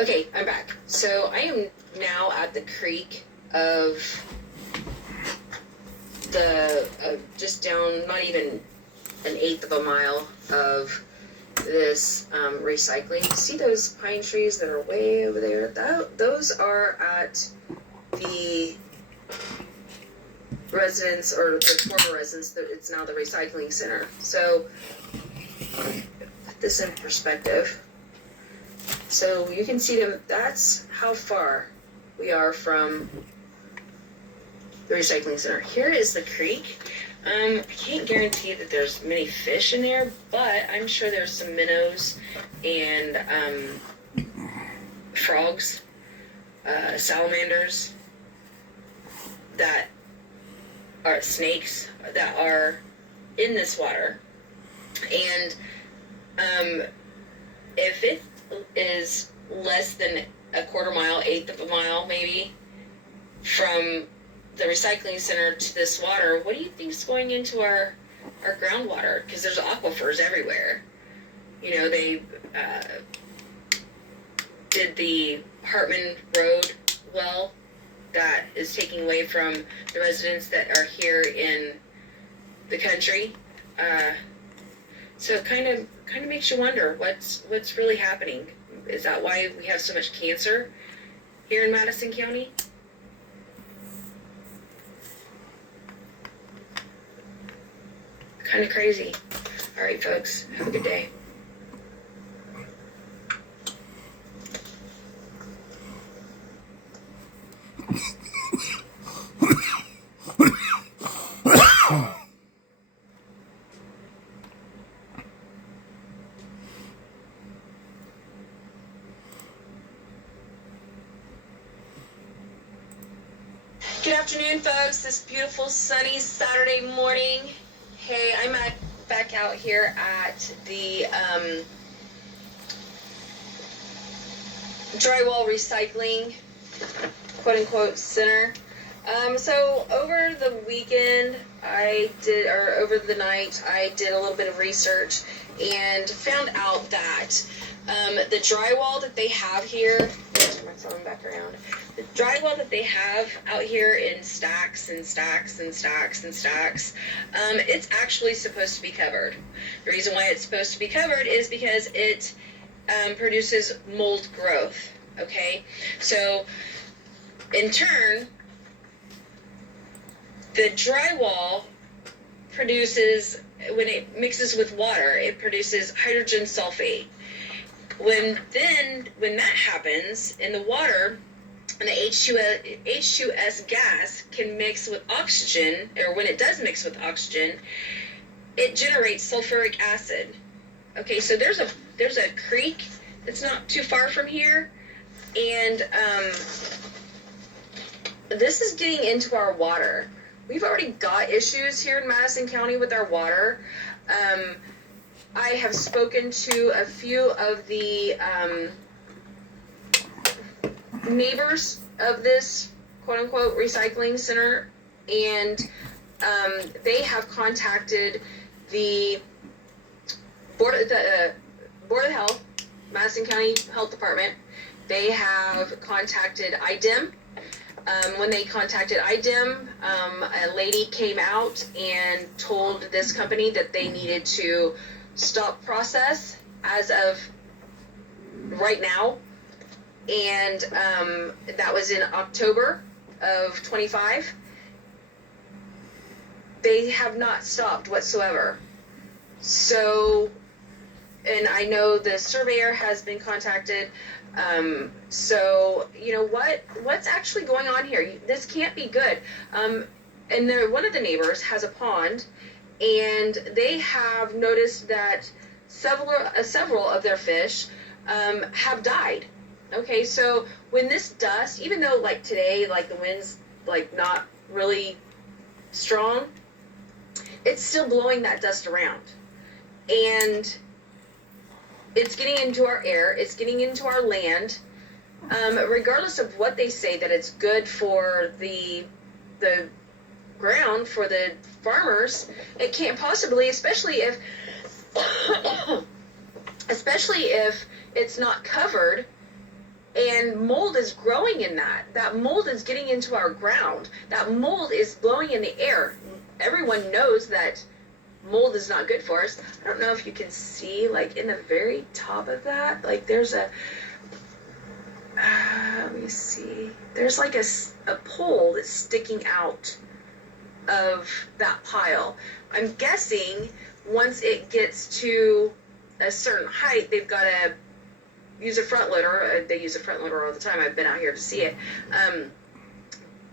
Okay, I'm back. So I am now at the creek of the just down, not even an eighth of a mile of this recycling. See those pine trees that are way over there? Those are at the residence, or the former residence. It's now the recycling center. So put this in perspective. So you can see them. That's how far we are from the recycling center. Here is the creek. I can't guarantee that there's many fish in there, but I'm sure there's some minnows and frogs, salamanders, that are snakes that are in this water. And if it is less than a quarter mile, eighth of a mile maybe, from the recycling center to this water, what do you think is going into our groundwater? Because there's aquifers everywhere. You know, they did the Hartman Road well that is taking away from the residents that are here in the country. So it kind of makes you wonder what's really happening. Is that why we have so much cancer here in Madison County? Kind of crazy. All right, folks, have a good day. Good afternoon, folks. This beautiful sunny Saturday morning. Hey, I'm back out here at the drywall recycling, quote unquote, center. So over the weekend, over the night, I did a little bit of research and found out that the drywall that they have here, turn my phone back around. The drywall that they have out here in stacks and stacks and stacks and stacks, it's actually supposed to be covered. The reason why it's supposed to be covered is because it produces mold growth. Okay, so in turn, the drywall produces, when it mixes with water, it produces hydrogen sulfate. When that happens in the water, and the H2S gas can mix with oxygen, or when it does mix with oxygen, it generates sulfuric acid. Okay, so there's a creek that's not too far from here, and this is getting into our water. We've already got issues here in Madison County with our water. I have spoken to a few of the neighbors of this quote-unquote recycling center, and they have contacted the Board of Health, Madison County Health Department. They have contacted IDEM. When they contacted IDEM, a lady came out and told this company that they needed to stop process as of right now. And that was in October of 25. They have not stopped whatsoever. So, and I know the surveyor has been contacted. So, you know, what's actually going on here? This can't be good. And one of the neighbors has a pond, and they have noticed that several of their fish have died. Okay, so when this dust, even though like today, like the wind's like not really strong, it's still blowing that dust around. And it's getting into our air, it's getting into our land. Regardless of what they say that it's good for the ground, for the farmers, it can't possibly, especially if it's not covered And mold is growing in that. That mold is getting into our ground. That mold is blowing in the air. Everyone knows that mold is not good for us. I don't know if you can see, like, in the very top of that, like, there's a, let me see. There's like a pole that's sticking out of that pile. I'm guessing once it gets to a certain height, they've got to use a front loader. They use a front loader all the time. I've been out here to see it.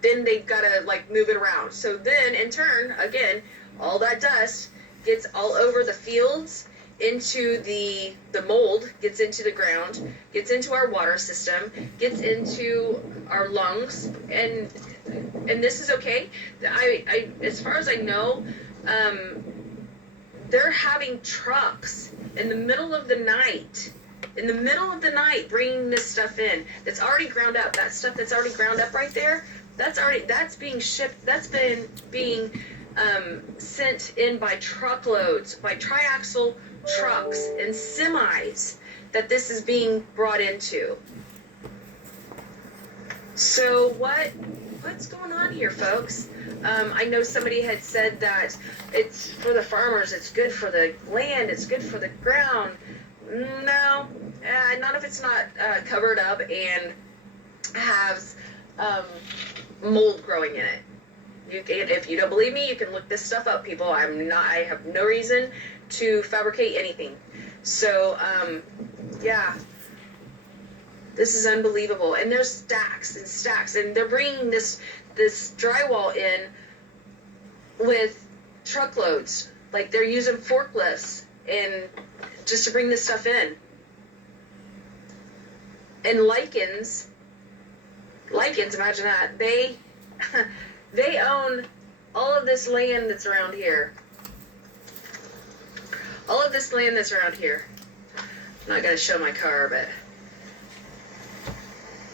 Then they've got to like move it around. So then in turn, again, all that dust gets all over the fields, into the mold, gets into the ground, gets into our water system, gets into our lungs, and this is okay. I as far as I know, they're having trucks in the middle of the night. In the middle of the night, bringing this stuff in that's already ground up. That stuff that's already ground up right there, that's being shipped. That's been being sent in by truckloads, by triaxle trucks and semis, that this is being brought into. So what's going on here, folks? I know somebody had said that it's for the farmers, it's good for the land, it's good for the ground. No, not if it's not covered up and has mold growing in it. If you don't believe me, you can look this stuff up, people. I have no reason to fabricate anything. So, yeah, this is unbelievable. And there's stacks and stacks, and they're bringing this drywall in with truckloads. Like, they're using forklifts and just to bring this stuff in. And lichens, imagine that, they own all of this land that's around here. All of this land that's around here. I'm not going to show my car, but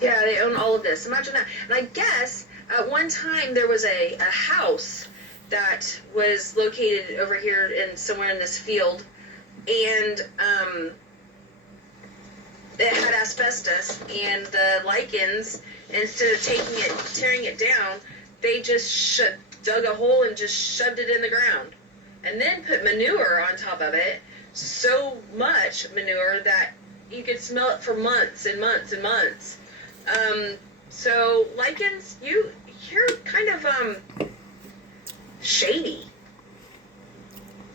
yeah, they own all of this. Imagine that. And I guess at one time there was a house that was located over here in somewhere in this field, and it had asbestos, and the lichens, instead of tearing it down, they just dug a hole and just shoved it in the ground, and then put manure on top of it, so much manure that you could smell it for months and months and months. So lichens, you're kind of shady.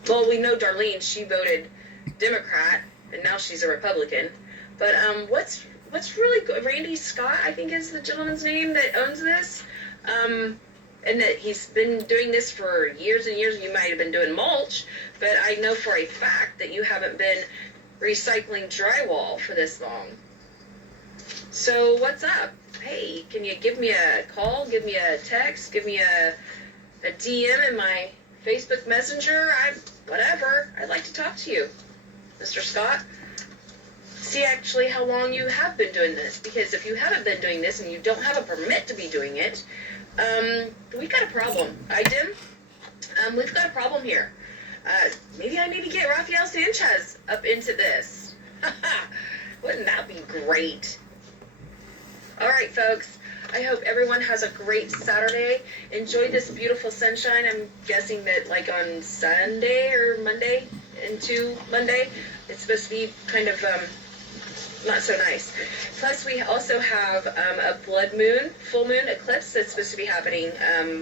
Well, we know Darlene, she voted Democrat, and now she's a Republican. But what's really good, Randy Scott, I think is the gentleman's name that owns this, and that he's been doing this for years and years. You might have been doing mulch, but I know for a fact that you haven't been recycling drywall for this long. So what's up? Hey, can you give me a call, give me a text, give me a DM in my Facebook Messenger? Whatever. I'd like to talk to you, Mr. Scott. See actually how long you have been doing this, because if you haven't been doing this and you don't have a permit to be doing it, we've got a problem. We've got a problem here. Maybe I need to get Rafael Sanchez up into this. Wouldn't that be great? All right, folks. I hope everyone has a great Saturday. Enjoy this beautiful sunshine. I'm guessing that like on Sunday or Monday into Monday, it's supposed to be kind of not so nice. Plus, we also have a blood moon, full moon eclipse that's supposed to be happening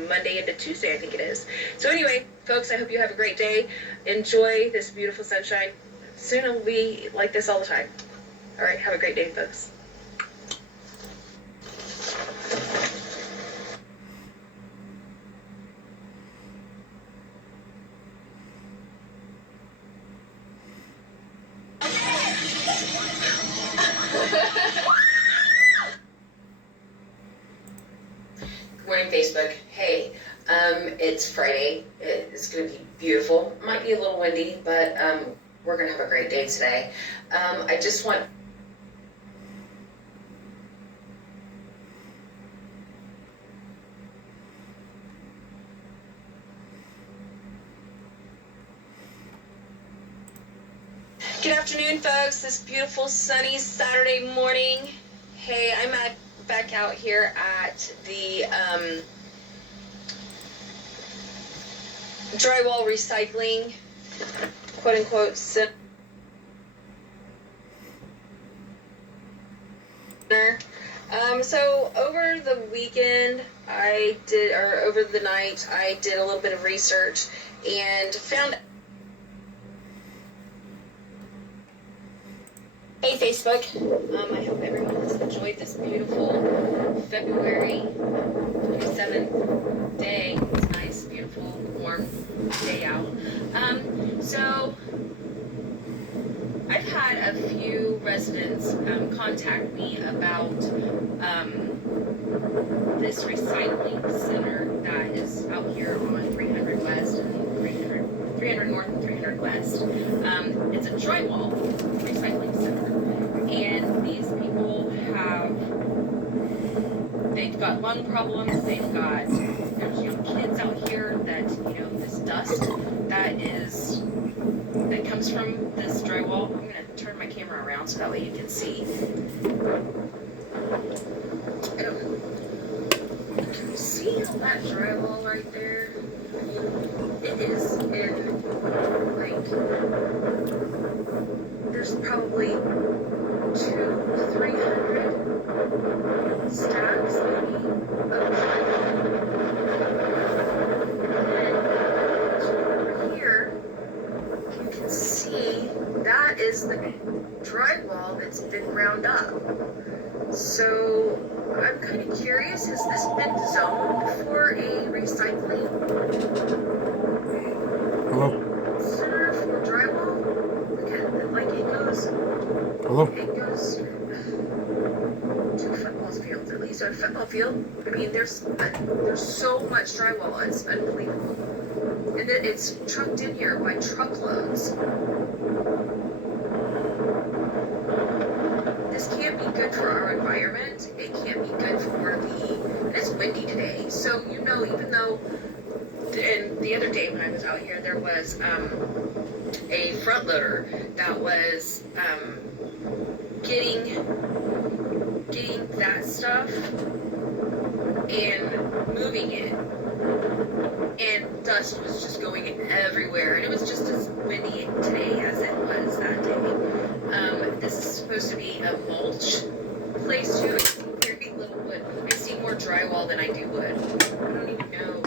Monday into Tuesday, I think it is. So anyway, folks, I hope you have a great day. Enjoy this beautiful sunshine. Soon it will be like this all the time. All right, have a great day, folks. Good morning, Facebook. Hey, it's Friday. It's going to be beautiful. Might be a little windy, but we're going to have a great day today. I just want Good afternoon, folks. This beautiful sunny Saturday morning. Hey, I'm back out here at the drywall recycling, quote unquote, center. So over the weekend, over the night, I did a little bit of research and found. Hey Facebook, I hope everyone has enjoyed this beautiful February 27th day. It's nice, beautiful, warm day out. So I've had a few residents contact me about this recycling center that is out here on 300 West and 300 North and 300 West. It's a drywall recycling center, and these people they've got lung problems, there's young kids out here that, this dust that comes from this drywall. I'm going to turn my camera around so that way you can see. Can you see all that drywall right there? It is in, there's probably 200-300 stacks maybe of drywall. You can see that is the drywall that's been ground up. So I'm kind of curious, has this been zoned for a recycling center for drywall? Because it goes to football fields, at least a football field. I mean, there's so much drywall, it's unbelievable. And it's trucked in here by truckloads. This can't be good for our environment. It can't be good for and it's windy today. So, even though, and the other day when I was out here, there was a front loader that was getting that stuff and moving it. And dust was just going everywhere, and it was just as windy today as it was that day. This is supposed to be a mulch place too. I see very little wood. I see more drywall than I do wood. I don't even know,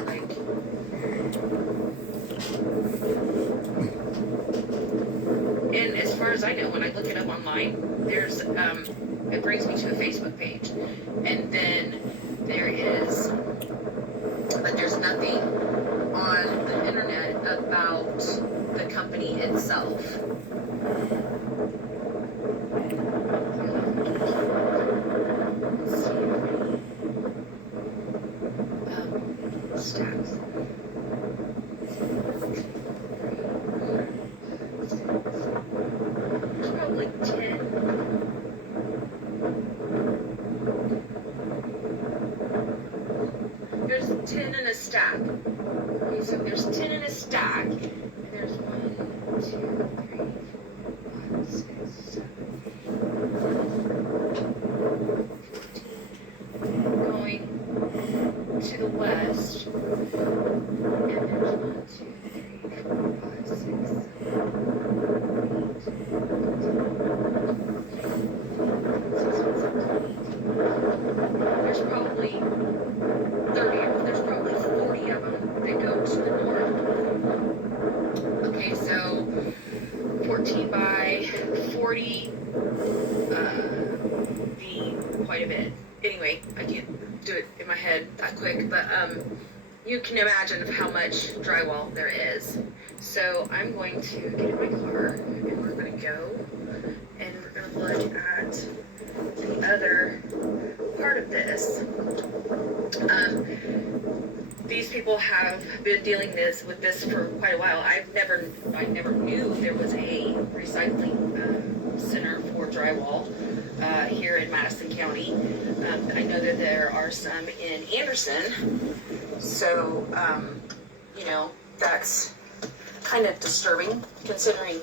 and as far as I know, when I look it up online, there's it brings me to a Facebook page, and then but there's nothing on the internet about the company itself. Stacks. There's probably 10. There's 10 in a stack. Okay, so there's 10 in a stack. And there's 1, 2, 3, 4, 5, 6, 7, 8, 14. Going to the west. And there's 1, 2, 3, 4, 5, 6, 7, 8. There's probably 30, there's probably 40 of them that go to the north. Okay, so 14 by 40 be quite a bit. Anyway, I can't do it in my head that quick, but you can imagine how much drywall there is. So I'm going to get in my car and we're going to go and we're going to look at the other part of this. These people have been dealing with this for quite a while. I never knew there was a recycling center for drywall here in Madison County. I know that there are some in Anderson, so that's kind of disturbing considering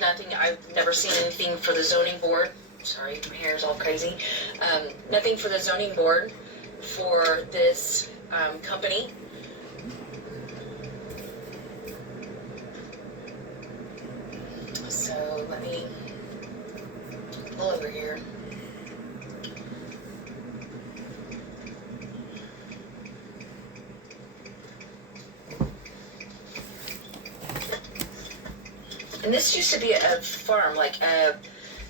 nothing. I've never seen anything for the zoning board sorry, my hair is all crazy. Nothing for the zoning board for this company. So let me pull over here. And this used to be a farm, like a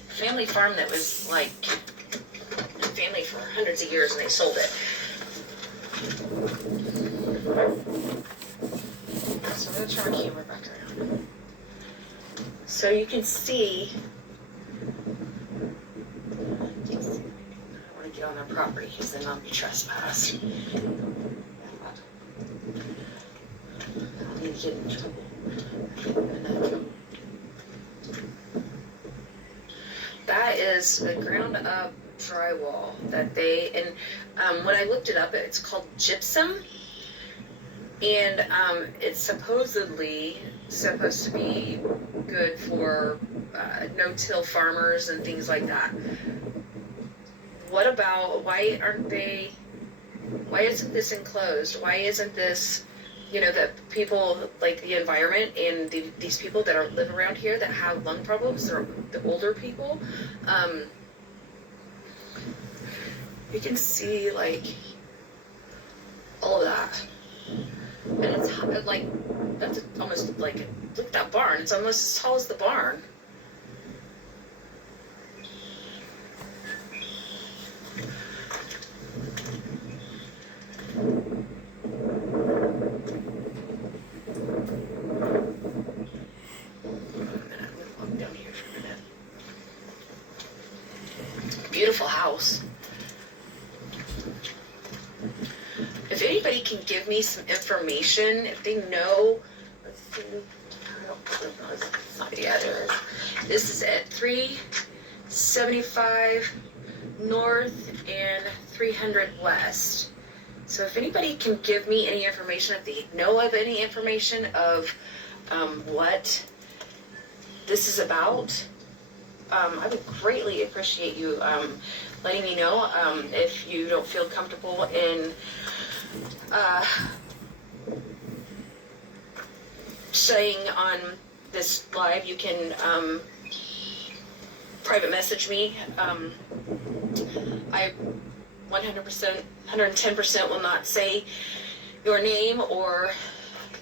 family farm that was like a family for hundreds of years, and they sold it. So I'm going to turn my camera back around. So you can see, I don't want to get on their property because then I'll be trespassed. I'll need to get in trouble. That is the ground up drywall that they, and when I looked it up, it's called gypsum, and it's supposedly supposed to be good for no-till farmers and things like that. What about, why isn't this enclosed? Why isn't this, that people, like the environment and these people that live around here that have lung problems, they're the older people, you can see like all of that. And it's like, that's almost like, look at that barn, it's almost as tall as the barn. Beautiful house. If anybody can give me some information, if they know, let's see, it's not, yeah, there is. This is at 375 North and 300 West. So if anybody can give me any information, if they know of any information of what this is about, I would greatly appreciate you letting me know. If you don't feel comfortable in saying on this live, you can private message me. I 100%, 110% will not say your name or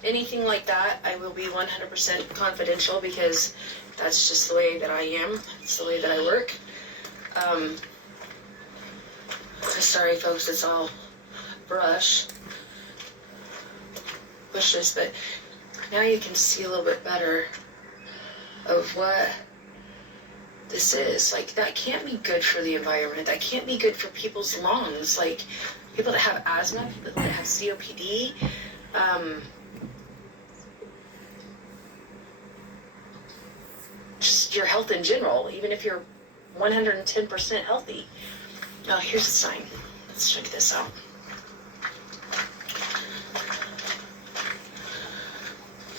anything like that. I will be 100% confidential because that's just the way that I am. It's the way that I work. Sorry, folks, it's all bushes, but now you can see a little bit better of what this is. Like, that can't be good for the environment. That can't be good for people's lungs. Like, people that have asthma, people that have COPD, just your health in general, even if you're 110% healthy. Oh, here's a sign. Let's check this out.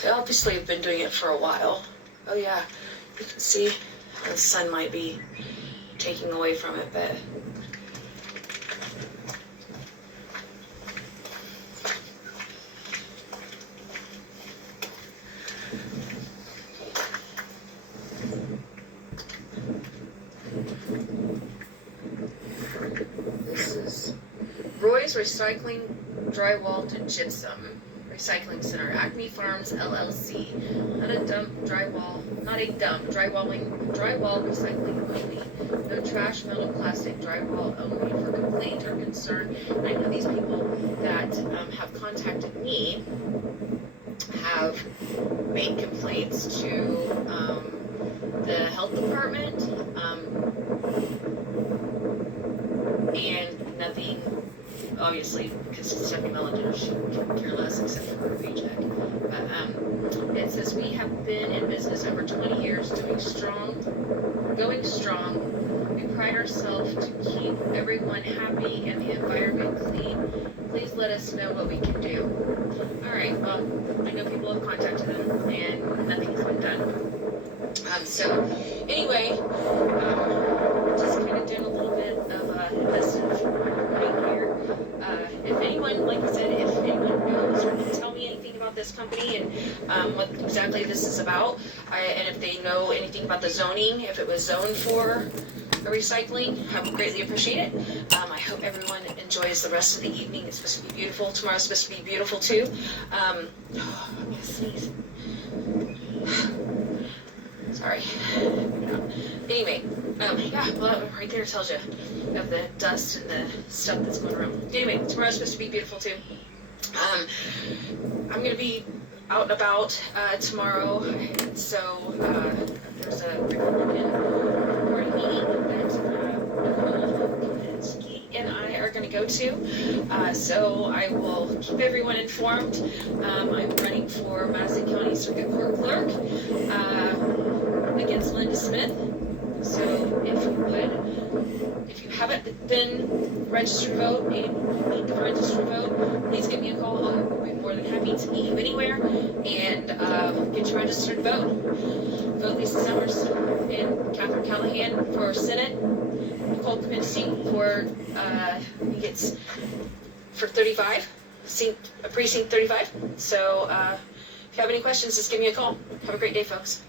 They obviously have been doing it for a while. Oh yeah, you can see the sun might be taking away from it, but this is Roy's Recycling Drywall to Gypsum Recycling Center, Acme Farms LLC. Not a drywall recycling only. No trash, metal, plastic, drywall only. For complaint or concern, I know these people that have contacted me have made complaints to the health department, and nothing, obviously, because Stephanie Melander, she can care less except for her paycheck. But it says, we have been in business over 20 years, going strong. we pride ourselves to keep everyone happy and the environment clean. Please let us know what we can do. All right, well, I know people have contacted them and nothing's been done. So anyway, just kind of doing a little bit of message reporting here. If anyone, like I said, if anyone knows or can tell me anything about this company and what exactly this is about, and if they know anything about the zoning, if it was zoned for recycling, I would greatly appreciate it. I hope everyone enjoys the rest of the evening. It's supposed to be beautiful. Tomorrow's supposed to be beautiful too. I'm gonna sneeze. Sorry. Anyway, yeah, well, right there tells you of the dust and the stuff that's going around. Anyway, tomorrow's supposed to be beautiful too. I'm gonna be out and about tomorrow, and so there's a Republican Party meeting that Nicole Kaczynski and I are going to go to, so I will keep everyone informed. I'm running for Madison County Circuit Court Clerk against Linda Smith, so if you haven't been registered to vote and you need to register to vote, please give me a call. I'll be more than happy to meet you anywhere and get you registered to vote. Vote Lisa Summers and Catherine Callahan for Senate. Nicole Kaczynski for 35, precinct 35. So if you have any questions, just give me a call. Have a great day, folks.